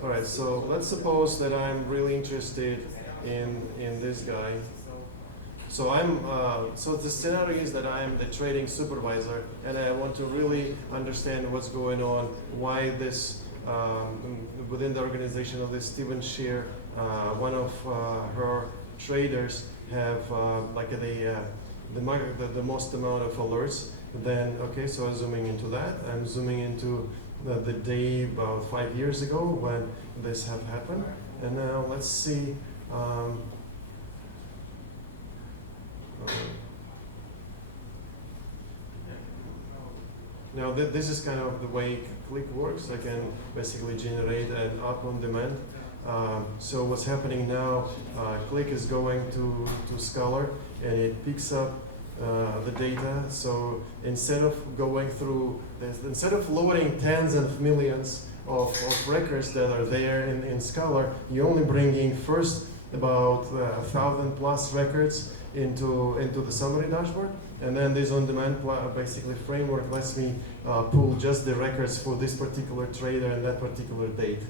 All right, so let's suppose that I'm really interested in this guy. So so the scenario is that I am the trading supervisor, and I want to really understand what's going on, why this within the organization of this Stephen Shear, one of her traders have the most amount of alerts. Then so I'm zooming into that. I'm zooming into the day about 5 years ago when this have happened, and now let's see. Now this is kind of the way Click works. I can basically generate an up on demand. So what's happening now, Click is going to Skyler, and it picks up the data. So instead of going through this, instead of loading tens of millions of records that are there in Skyler, you only bring in first about 1,000 plus records into the summary dashboard, and then this on-demand basically framework lets me pull just the records for this particular trader and that particular date.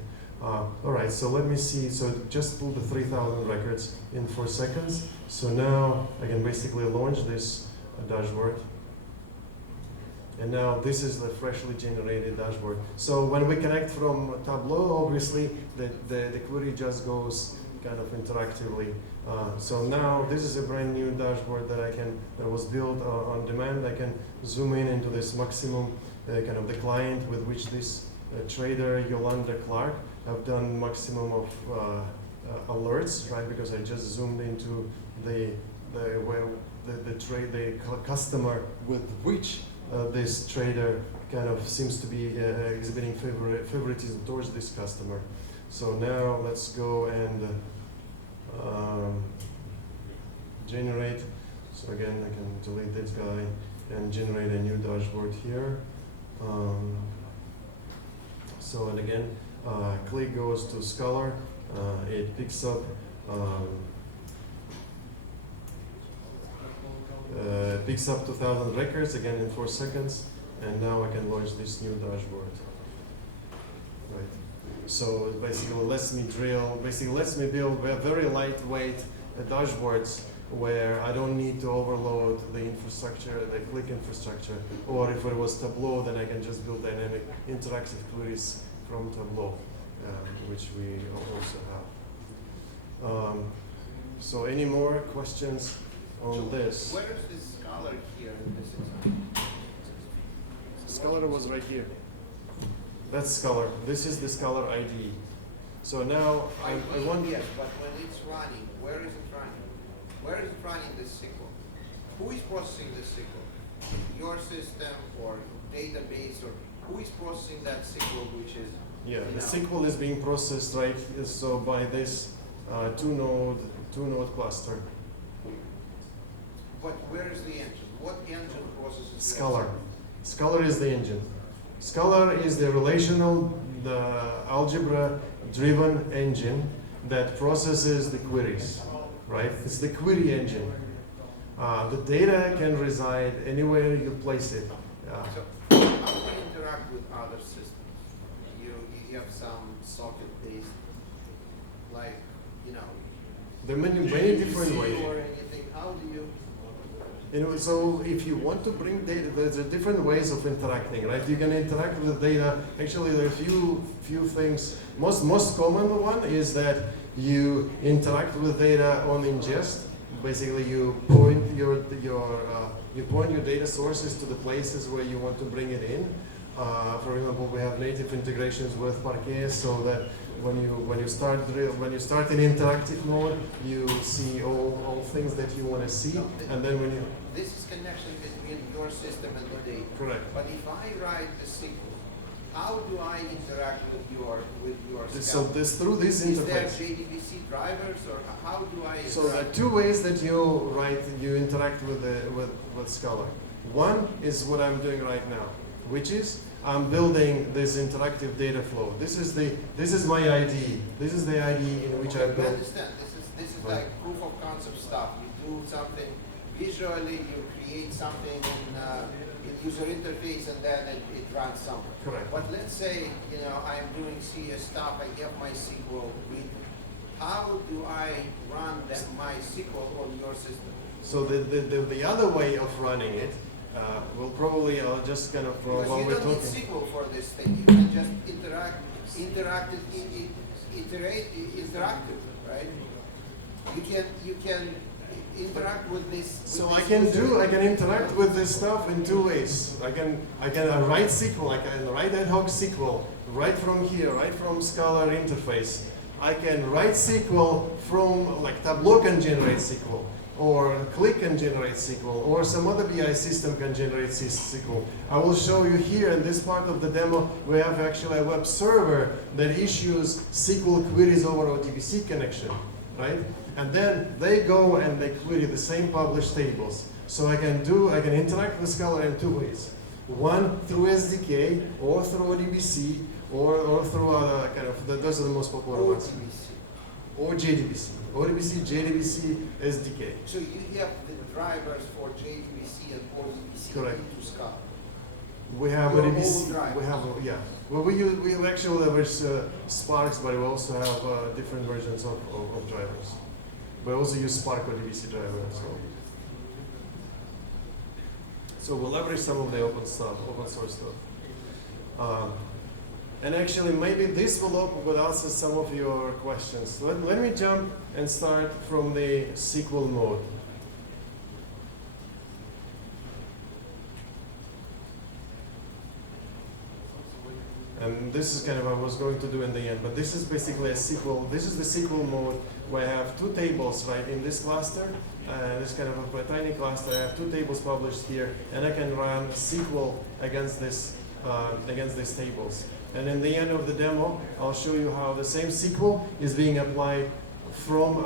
All right, so let me see. So it just pulled the 3,000 records in 4 seconds. So now I can basically launch this dashboard. And now this is the freshly generated dashboard. So when we connect from Tableau, obviously the query just goes kind of interactively. So now this is a brand new dashboard that was built on demand. I can zoom in into this maximum kind of the client with which this trader Yolanda Clark have done maximum of alerts, right? Because I just zoomed into the customer with which this trader kind of seems to be exhibiting favoritism towards this customer. So now let's go and generate. So again, I can delete this guy and generate a new dashboard here. So and again, Click goes to Xcalar. It picks up 2,000 records again in 4 seconds, and now I can launch this new dashboard. Right. So it basically lets me build very lightweight dashboards where I don't need to overload the infrastructure, the Click infrastructure, or if it was Tableau, then I can just build dynamic interactive queries from Tableau. which we also have. So any more questions on this? Where is this Skyler here in this example? Xcalar was right here. That's Xcalar. This is the Xcalar IDE. So now I want. Yes, but when it's running, where is it running? Where is it running this SQL? Who is processing this SQL? Your system or database, or who is processing that SQL, which is? Yeah, you the know, SQL is being processed right. So by this two node cluster. But where is the engine? What engine processes? Xcalar. Xcalar is the engine. Xcalar is the relational, the algebra-driven engine that processes the queries, right? It's the query engine. The data can reside anywhere you place it. So how do you interact with other systems? You have some socket-based, like, you know, There are many different GDC ways. or anything. How do you? So if you want to bring data, there's different ways of interacting, right? You can interact with data. Actually, there are few things. Most common one is that you interact with data on ingest. Basically, you point your data sources to the places where you want to bring it in. For example, we have native integrations with Parquet, so that when you start in interactive mode, you see all things that you want to see, and then when you This is connection between your system and the data. correct. But if I write the SQL, how do I interact with your So Skyler? this through this Is there interface. JDBC drivers, or how do I interact? So there are two ways that you interact with Skyler. One is what I'm doing right now, which is I'm building this interactive data flow. This is my IDE. This is the IDE in which I I built. understand. This is Right. like proof of concept stuff. You do something visually, you create something in user interface, and then it runs somewhere. Correct. But let's say I'm doing CS stuff. I have my SQL written. How do I run my SQL on your system? So the other way of running it will probably I'll just kind of Because while you we're don't need talking. SQL for this thing. You can just interactive, right? You can interact with this. So with I this can user. interact with this stuff in two ways. I can write SQL. I can write ad hoc SQL right from here, right from Skyler interface. I can write SQL from like Tableau can generate SQL, or Click can generate SQL, or some other BI system can generate SQL. I will show you here in this part of the demo, we have actually a web server that issues SQL queries over ODBC connection, right? And then they go and they query the same published tables. So I can interact with Skyler in two ways. One through SDK, or through ODBC, or through other kind of, those are the most popular ones. ODBC. Or JDBC. ODBC, JDBC, SDK. So you have the drivers for JDBC and ODBC Correct. into Scala. We have Your ODBC. own drivers. We have, yeah. Well, we actually leverage Sparks, but we also have different versions of drivers. We also use Spark ODBC driver as well. So we'll leverage some of the open source stuff. And actually, maybe this will answer some of your questions. Let me jump and start from the SQL mode. And this is kind of what I was going to do in the end, but this is basically a SQL. This is the SQL mode where I have two tables, right, in this cluster. This kind of a tiny cluster. I have two tables published here, and I can run SQL against these tables. And in the end of the demo, I'll show you how the same SQL is being applied from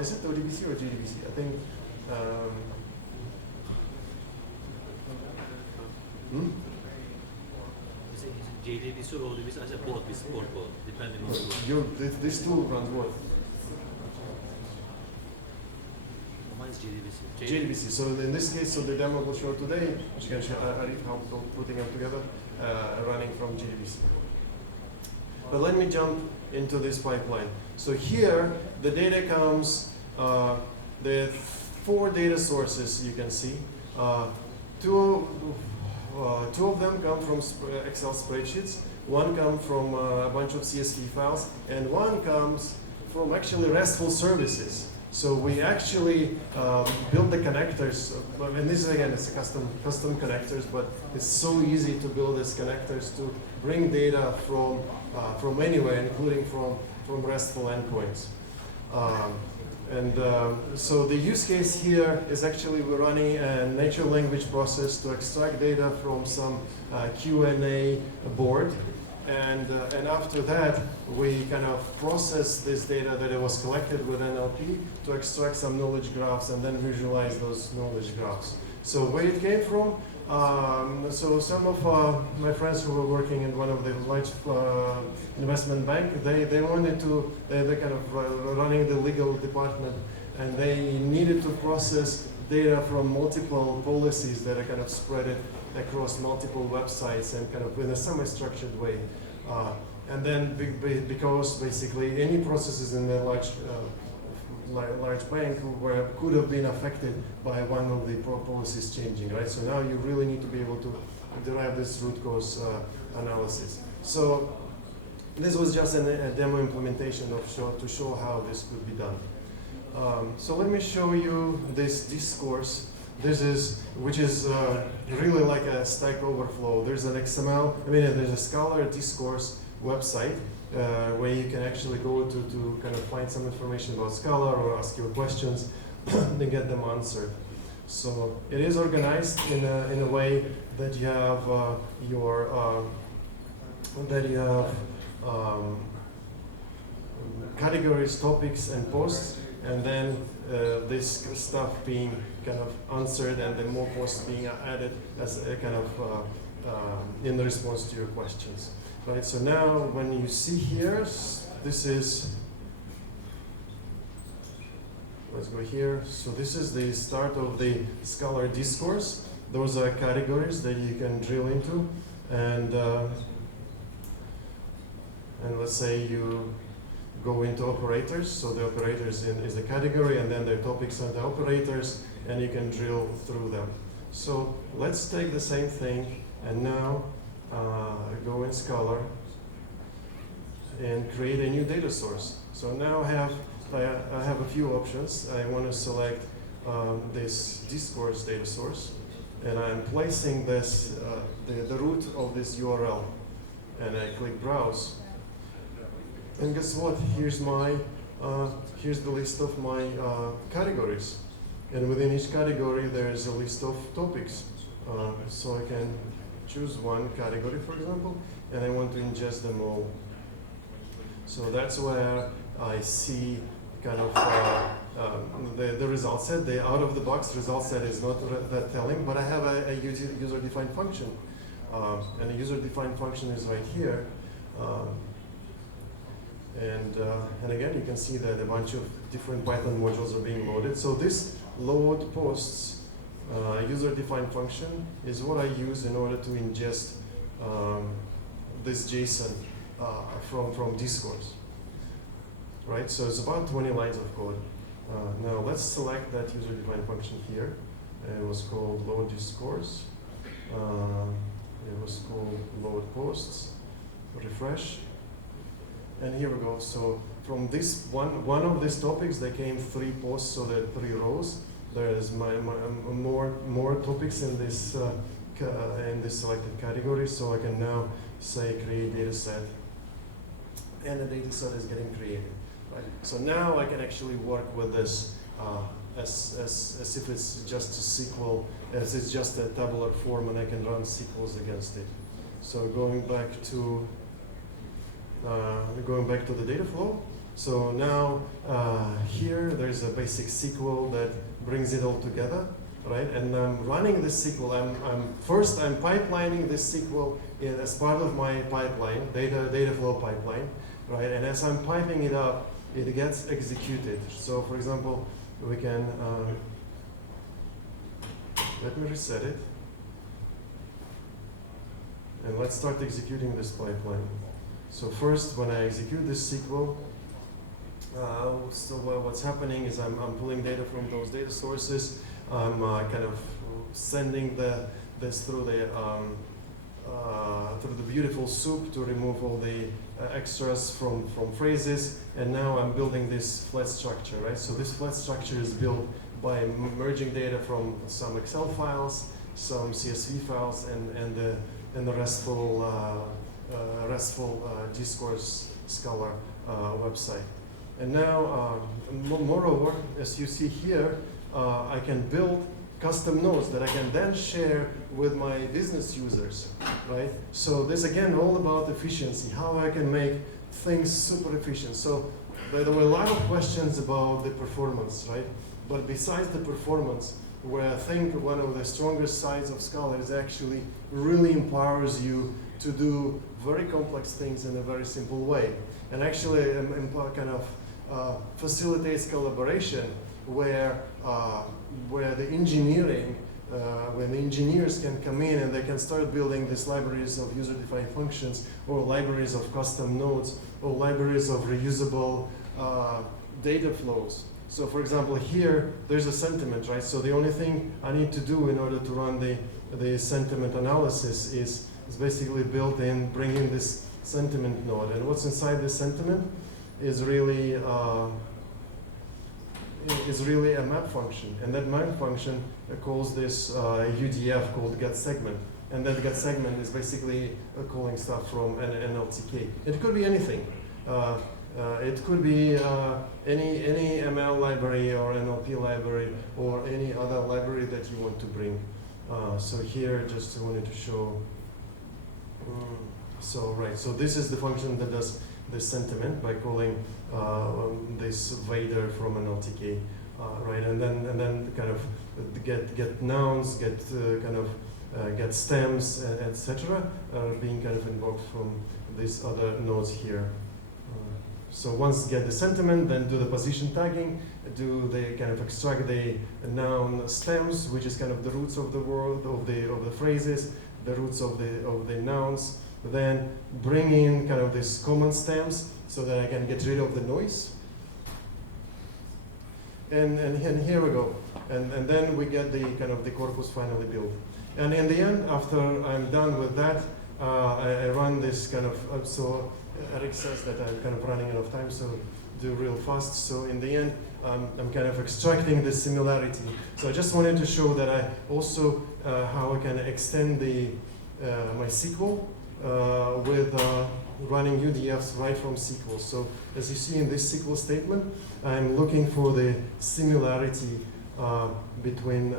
is it ODBC or JDBC? I think. JDBC or ODBC, I said both, we support both, depending on This tool runs what? mine's JDBC. JDBC. So in this case, so the demo will show today, which can show how putting them together, running from JDBC. But let me jump into this pipeline. So here, the data comes, the 4 data sources you can see. two of them come from Excel spreadsheets, one comes from a bunch of CSV files, and one comes from actually RESTful services. So we actually build the connectors, and this again is a custom connectors, but it's so easy to build these connectors to bring data from anywhere, including from RESTful endpoints. So the use case here is actually we're running a natural language process to extract data from some Q&A board. And after that, we kind of process this data that it was collected with NLP to extract some knowledge graphs and then visualize those knowledge graphs. So where it came from, so some of my friends who were working in one of the large investment bank, they wanted to, they're kind of running the legal department, and they needed to process data from multiple policies that are kind of spread across multiple websites and kind of in a semi-structured way. And then because basically any processes in the large bank could have been affected by one of the policies changing, right? So now you really need to be able to derive this root cause analysis. So this was just a demo implementation to show how this could be done. So let me show you this discourse. Which is really like a Stack Overflow. There's an XML, there's a Skyler discourse website where you can actually go to kind of find some information about Skyler or ask your questions and get them answered. So it is organized in a way that you have categories, topics, and posts, and then this stuff being kind of answered and then more posts being added as a kind of in response to your questions. Right, so now when you see here, this is, let's go here. So this is the start of the Skyler discourse. Those are categories that you can drill into, and let's say you go into operators. So the operators is a category, and then the topics are the operators, and you can drill through them. So let's take the same thing and now go in Xcalar and create a new data source. So now I have a few options. I want to select this discourse data source, and I'm placing this the root of this URL, and I click browse. And guess what? Here's the list of my categories, and within each category there's a list of topics. So I can choose one category, for example, and I want to ingest them all. So that's where I see kind of the result set. The out-of-the-box result set is not that telling, but I have a user-defined function, and a user-defined function is right here. And again, you can see that a bunch of different Python modules are being loaded. So this load posts user-defined function is what I use in order to ingest this JSON from discourse. Right, so it's about 20 lines of code. Now let's select that user-defined function here. It was called load discourse. It was called load posts. Refresh. And here we go. So from this one of these topics, there came 3 posts, so there are 3 rows. There is more topics in this selected category. So I can now say create data set, and the data set is getting created. Right? So now I can actually work with this as if it's just a SQL, as it's just a tabular form, and I can run SQLs against it. So going back to the data flow. So now here there's a basic SQL that brings it all together, right? And I'm running this SQL. First I'm pipelining this SQL as part of my pipeline, data flow pipeline, right? And as I'm piping it up, it gets executed. So for example, we can let me reset it, and let's start executing this pipeline. So first, when I execute this SQL, what's happening is I'm pulling data from those data sources. I'm kind of sending the this through the beautiful soup to remove all the extras from phrases, and now I'm building this flat structure, right? So this flat structure is built by merging data from some Excel files, some CSV files, and the RESTful discourse Xcalar website. And now, moreover, as you see here, I can build custom nodes that I can then share with my business users, right? So this again all about efficiency, how I can make things super efficient. So there were a lot of questions about the performance, right? But besides the performance, where I think one of the strongest sides of Skyler is actually really empowers you to do very complex things in a very simple way. And actually kind of facilitates collaboration where the engineering, when the engineers can come in and they can start building these libraries of user-defined functions, or libraries of custom nodes, or libraries of reusable data flows. So for example, here, there's a sentiment, right? So the only thing I need to do in order to run the sentiment analysis is basically built in, bringing this sentiment node. And what's inside this sentiment is really a map function. And that map function calls this UDF called getSegment. And that getSegment is basically calling stuff from an NLTK. It could be anything. It could be any ML library or NLP library or any other library that you want to bring. So here, just wanted to show. So this is the function that does the sentiment by calling this Vader from NLTK, right? And then kind of get nouns, get stems, etc. Are being kind of invoked from these other nodes here. So once get the sentiment, then do the position tagging, do the kind of extract the noun stems, which is kind of the roots of the word, of the phrases, the roots of the nouns. Then bring in kind of these common stems so that I can get rid of the noise. And here we go. And then we get the kind of the corpus finally built. And in the end, after I'm done with that, I run this kind of, so Eric says that I'm kind of running out of time, so do real fast. So in the end, I'm kind of extracting the similarity. So I just wanted to show that I also, how I can extend my SQL with running UDFs right from SQL. So as you see in this SQL statement, I'm looking for the similarity between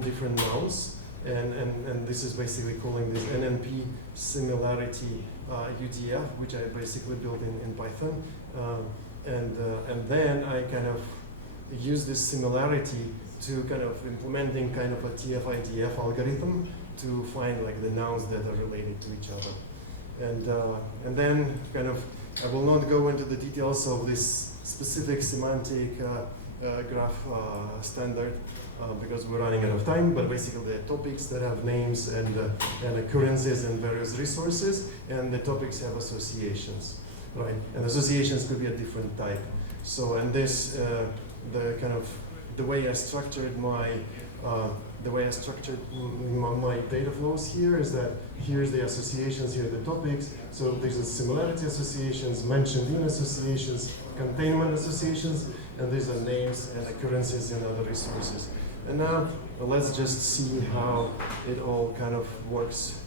different nouns. And this is basically calling this NNP similarity UDF, which I basically built in Python. And then I kind of use this similarity to kind of implementing kind of a TF-IDF algorithm to find like the nouns that are related to each other. And then kind of, I will not go into the details of this specific semantic graph standard because we're running out of time, but basically the topics that have names and occurrences and various resources, and the topics have associations, right? And associations could be a different type. So, and this, the way I structured my my data flows here is that here's the associations, here are the topics. So there's a similarity associations, mentioned in associations, containment associations, and these are names and occurrences and other resources. And now let's just see how it all kind of works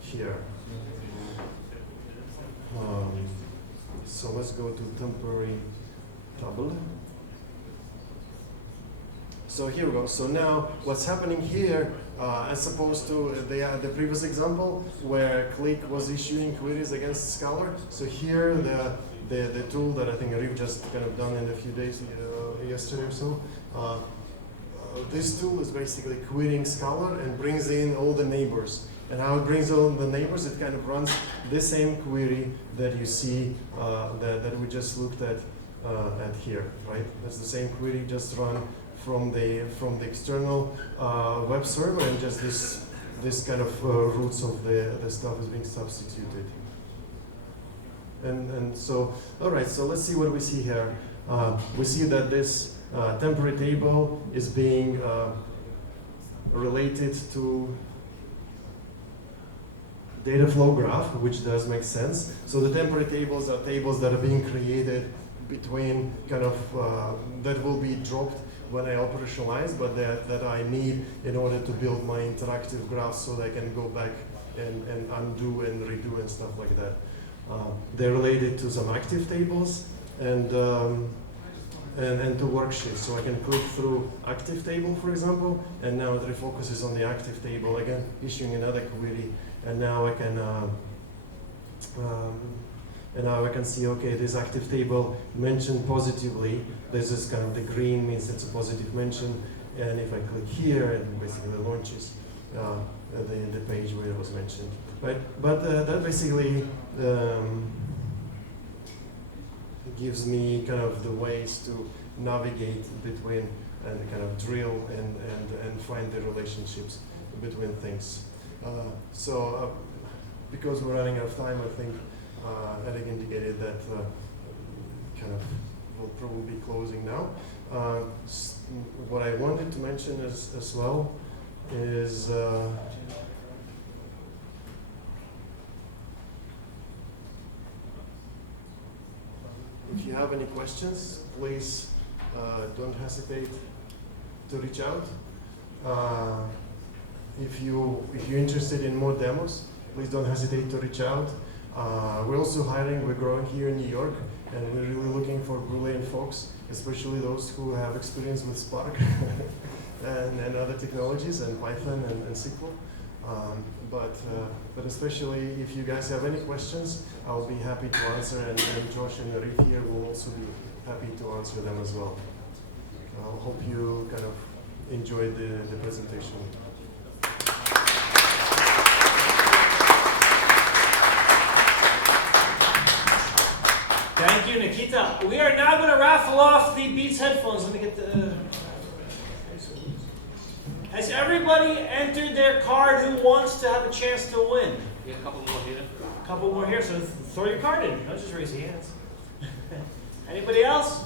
here. So let's go to temporary table. So here we go. So now what's happening here, as opposed to the previous example where Click was issuing queries against Skyler. So here the tool that I think Riv just kind of done in a few days, yesterday or so, this tool is basically querying Skyler and brings in all the neighbors. And how it brings all the neighbors, it kind of runs the same query that you see that we just looked at here, right? That's the same query just run from the external web server, and just this kind of roots of the stuff is being substituted. And so, all right, so let's see what we see here. We see that this Temporary table is being related to data flow graph, which does make sense. So the temporary tables are tables that are being created between kind of, that will be dropped when I operationalize, but that I need in order to build my interactive graphs so that I can go back and undo and redo and stuff like that. They're related to some active tables and to worksheets. So I can click through active table, for example, and now it refocuses on the active table, again, issuing another query, and now I can see, okay, this active table mentioned positively. This is kind of the green means it's a positive mention, and if I click here, it basically launches the page where it was mentioned. But that basically gives me kind of the ways to navigate between and kind of drill and find the relationships between things. Because we're running out of time, I think Eric indicated that kind of we'll probably be closing now. What I wanted to mention as well is if you have any questions, please don't hesitate to reach out. If you're interested in more demos, please don't hesitate to reach out. We're also hiring, we're growing here in New York, and we're really looking for brilliant folks, especially those who have experience with Spark and other technologies, and Python and SQL. But especially if you guys have any questions, I'll be happy to answer, and Josh and Arif here will also be happy to answer them as well. I hope you kind of enjoyed the presentation. Thank you, Nikita. We are now going to raffle off the Beats headphones. Let me get the... Has everybody entered their card who wants to have a chance to win? Yeah, a couple more here. A couple more here, so throw your card in. Don't just raise your hands. Anybody else?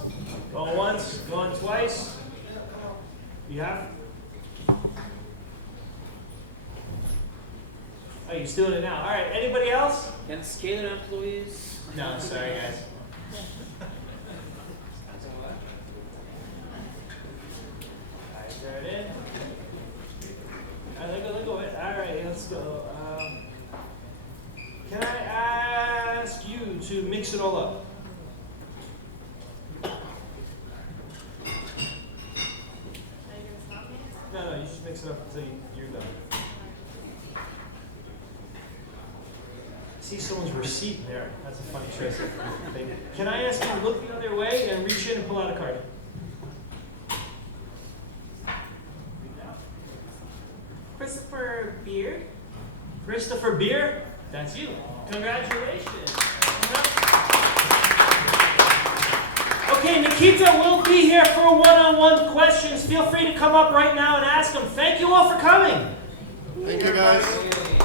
Going once, going twice. You have? Oh, you're doing it now. All right, anybody else? Can Skyler employees? No, sorry guys. Alright, throw it in. Alright, let go. Alright, let's go. Can I ask you to mix it all up? No, you just mix it up until you're done. See someone's receipt there. That's a funny trick. Can I ask you to look the other way and reach in and pull out a card? Christopher Beard. Christopher Beer? That's you. Congratulations. Okay, Nikita will be here for one-on-one questions. Feel free to come up right now and ask him. Thank you all for coming. Thank you, guys.